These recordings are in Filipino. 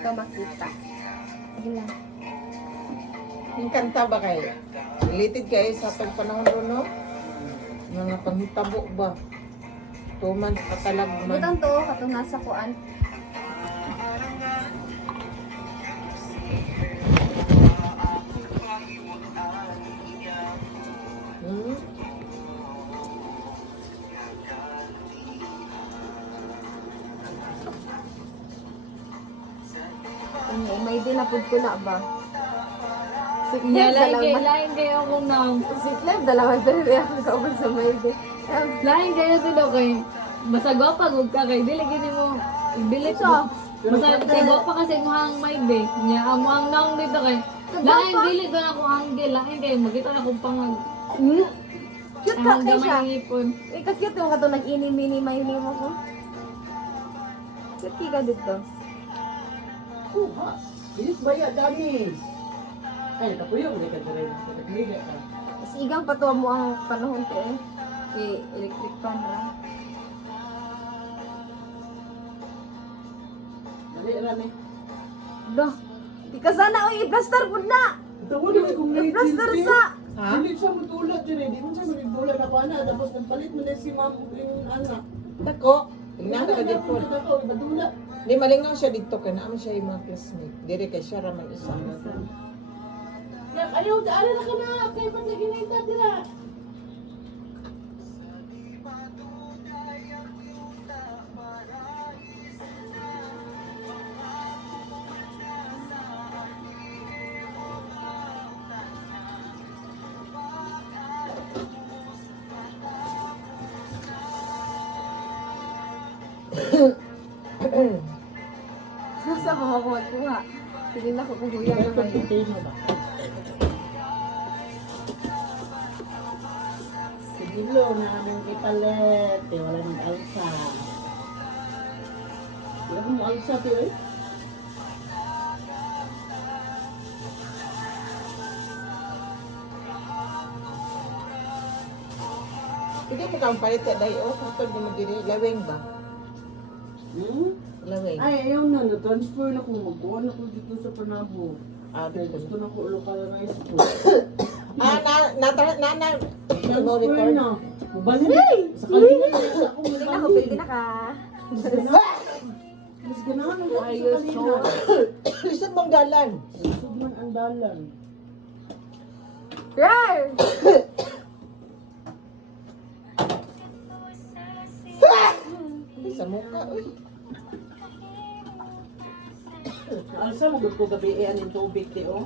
ka makita. Sige lang. Yung kanta ba kayo? Related kayo sa itong panahon ron, no? Mga panghitabo ba? Tuman sa katalagman. Butang to, katong nasa kuan. Hmm? May dinapod ko na ba? Sick Nya life, lain kay ako nang. Sick life, dalawa pero ako kauban sa may day. Lain kayo dito kay masagwa pa gud ka kay dili gini mo. Ibilit So, mo. Masag kay pa kasi mo hang may day. Nya amo ang nang dito kay. Lain dili doon ako anggel, lain kay makita na kung pangag. Cute ka Ang kay siya. gamay ipon. Ika-cute yung katong nag-ini-mini may mo ko. Cute ka dito. Kuha. Bilis ba ya dami? Ay, kapuyong ni ka dire sa teknika ka. Mas igang patuwa mo ang panahon ko eh. Kay electric fan ra. Dali ra ni. Dah. Di ka sana oy i-plaster pud na. Tawod ni kung I-plaster sa. Ha? Dili siya mutulad dire, di mo siya magdula na kuana tapos nagpalit mo na si ma'am yung anak. Dako. Tingnan ka dito. Ako ibadula. Di malingaw siya dito kay naman siya yung mga classmate. Dire kay siya raman isa. Ya ayaw daan na ka na kay pati ginita dira. Sa mga kuha. Sige na ko kung huya na kayo. ba? Sigilo na among ipalit, wala nang alsa. Wala mo alsa ti oy. Hindi mo kang palit ya dayo. Kapag di mo diri. Laweng ba? Laweng. Ay, ayaw na, na-transfer na ko, magkuha na ko dito sa Panabo. Ah, Kaya dito gusto na. na ko local na school. Monitor. Transfer na. Mabalik. Sa kanina na sa ako Sige na ko, mabalik. pwede na ka. Mas ganahan ang sa Ayos, kanina. Lisod mong dalan. Lisod man ang dalan. Rar! Sa mukha. Uy. Alsa mo gud ko gabi aning tubig ti o.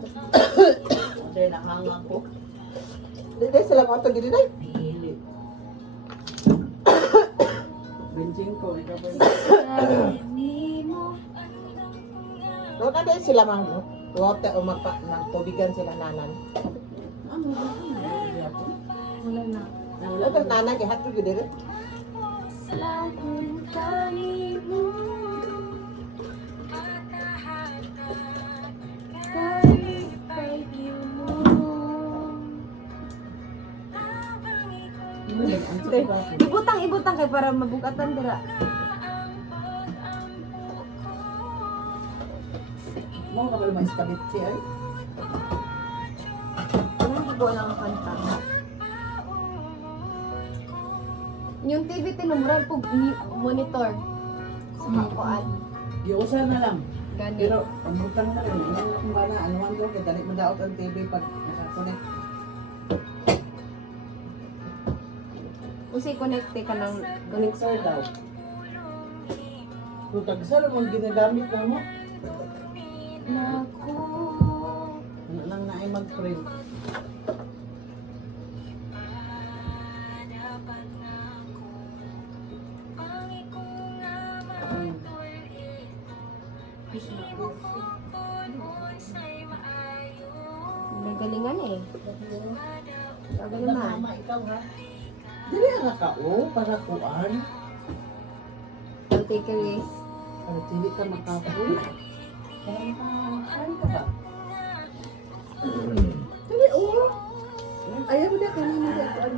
Dahil nakahanga ko. Dili sila mo ito dili day. Dili. Benching ko, ikaw pa Doon na din sila mang water o ng tubigan sila nanan. Ano ba? Wala na. Wala bang nanan kay hatod yun dili. Ibutang kay para mabugatan dira. Mo ka ba mas kabit siya ay? Anong ibo lang ang kanta? Yung TV tinumuran po monitor. Sa kakuan. Giusa na lang. Ganito. Pero pamutang na rin. Ano kung ba na, ano man doon, kaya dali madaot ang TV pag nakakunik. Kung sa'y connecte ka ng Connector daw. Kung tagsa lang ginagamit na mo, Naku. ano lang na ay mag-print. Nagalingan eh. Gagaling man. Mama, ikaw ha? Dili ang nakao para kuan. I'll take a risk. Para dili ka makapoy. Para makahan ka ba? Dili, oh. Ayaw mo na kanina na ako.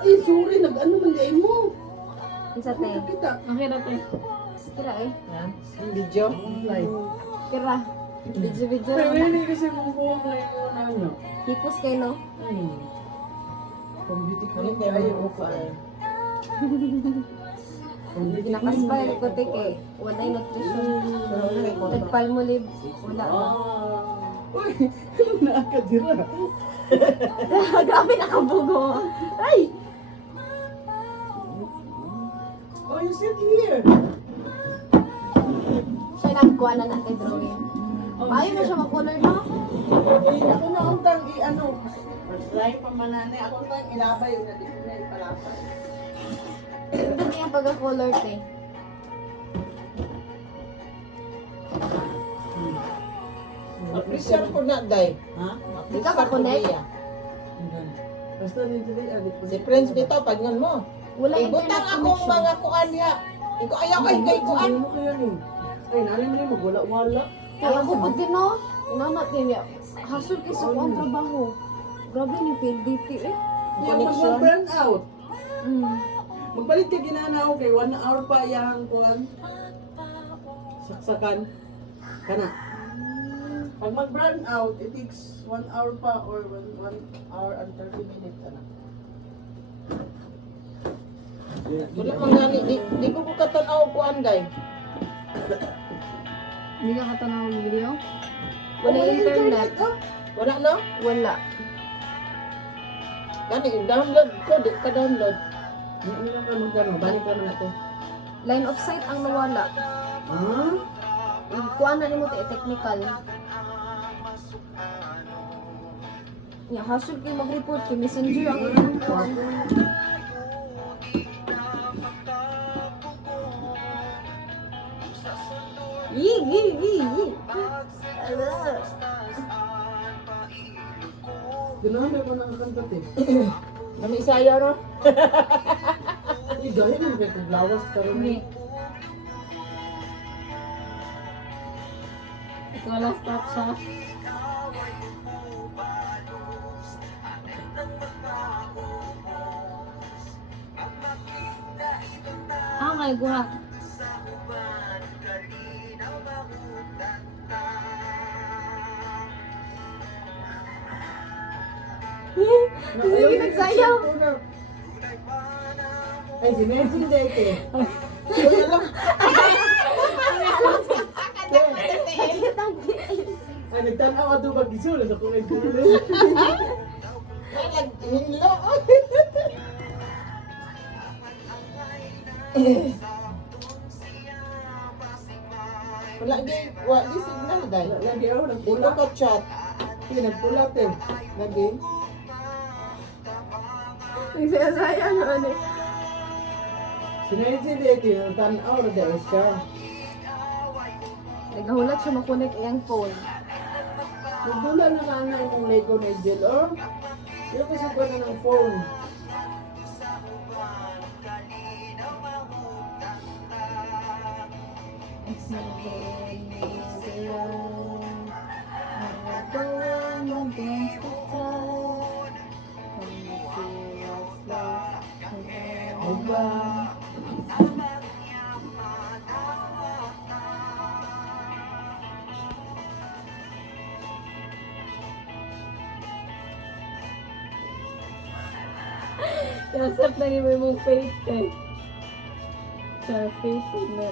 Ay, sorry, nag-ano man di mo. Isa te. Kita. Okay na te. Kira eh. Yan. Yung video. Live. Kira. Video-video Pero na. hindi kasi mong buhok na yung ano. Hipos kayo, no? Pang beauty Ngunit queen kayo kayo mo pa pa eh. Pang beauty queen Nakaspal kayo ko pa. tike. Wala yung nutrition. Pero kay ko. Nagpalmolive. Wala. Ah. Uy, nakakadira. Grabe nakabugo. Ay! Oh, you sit here. Siya nagkuha na natin drawing. Ayaw na siya mag-color na. Ako na untang i-ano. Try pa manani. Ako untang ilabay yung na palapay. Ito niya pagka-color, te. Appreciate ko na, day. Ha? Di ka ka-connect? Basta nito din, adik ko. Si Prince dito, pag nun mo. Wala Ibutang internet akong connection. mga kuan niya. Iko ayaw kay kay kuan. Ano kaya ni? Ay, nalim rin magwala-wala. Kaya ako pag din, no? Inanat niya. Hasol kayo sa kuang trabaho. Grabe ni PLDT, eh. Kaya pag mag-burn out, Mm. magpalit ka ginanaw kay 1 hour pa iyang kuan. Saksakan. Kana. Pag mag-burn out, it takes 1 hour pa or 1 hour and 30 minutes. Kana. Wala man gani di ko ko katanaw kuan day. Hindi ka katanaw ng video? Wala internet. oh. Wala no? Wala. Gani download ko, di ka download. Hindi lang ka magkano. Balik ka na natin. Line of sight ang nawala. Ah? Kuha na ni mo tayo technical. Ya, hasol kayo mag-report kay Messenger ang inyong kuhan. Yi. Ala. Ganahan na ko na ang kanta te. Nami isaya no? Ay, gaya mo kay kung lawas ka rin. Hindi. Ikaw lang stop siya. Ah, may guha. Hindi nagsayaw. Ay, si Mervin day te. Wala lang. Ay, nagtanaw ato mag-isul. Ano kung nagtuloy? Wala hinlo. Wala di signal day. Lagi ako, Dito nagpula. ko chat. Sige, nagpula te. Lagi. Nagsayaw na ano. Si Mervin day te. Nagtanaw na dahil siya. Nagahulat siya makunik iyang phone. Nagdula na nga na yung Lego na gel. Oh, yung kasi ko na ng phone. It's never miserable. Never going against the tide. When you feel what's lost, Diba? Accept na niyo yung faith eh. Sa faith na.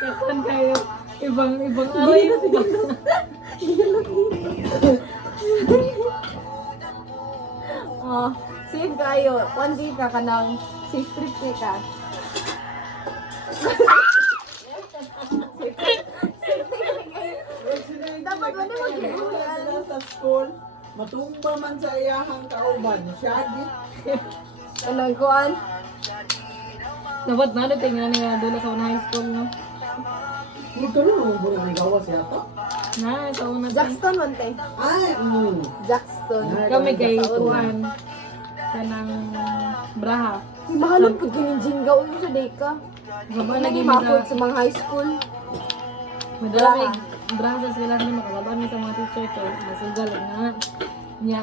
Kasan kayo? Ibang away na Oh, save kayo. 1 day ka kanang safe trip kay ka. Dapat wala mo Sila sa school, matumba man sa iyahang kauban. Siya di. Ano kuan? Dapat na rin tingnan nga doon sa una high school no. Magkaroon naman po ng gawas yata. Na, sa una Jackson man tay. Ay, Jackson. kami kay Tuan. kanang braha. Mahalong pag gininjingga ulo sa deka. Gaba na Naging gid mapod sa sa mga high school. madala may braha sa sila ni makagaban mi sa mga teacher kay masugal na nya